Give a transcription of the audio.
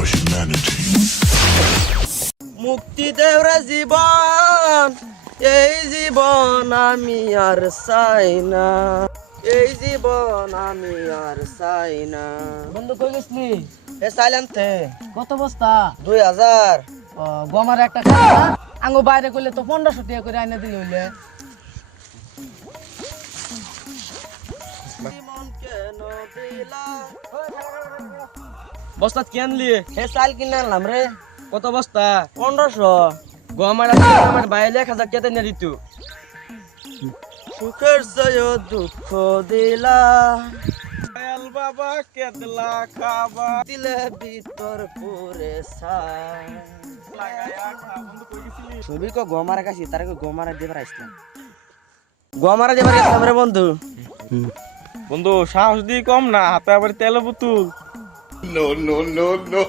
our humanity. মুক্তি দেওরা জীবন, এই জীবন আমি আর চাই না, এই জীবন আমি আর চাই না। বন্ধু কই গেছলি? এ সাইলেন্টে কত বস্তা? 2000। গমার একটা খাতা আঙ্গো বাইরে করলে তো 1500 টাকা করে আইনা দিলে হইলে। বস্তা কি আনলি? হে চাল কিনে আনলাম রে। কত বস্তা? 1500। গম আর আমার বাইরে 1000 টাকা নিয়ে দিত। সুখের চেয়ে দুঃখ দিলা, দয়াল বাবা কেদলা খাবা, দিলে ভিতর পুরে ছাই লাগায়া খা। বন্ধু কই গেছিলি? ছবি কো গমারা কাছি, তারে কো গমারা দেবার আইছলাম। গমারা দেবার আইছলাম রে বন্ধু। বন্ধু সাহস দিয়ে কম না, হাতে আবার তেল পুতুল। No, no, no, no.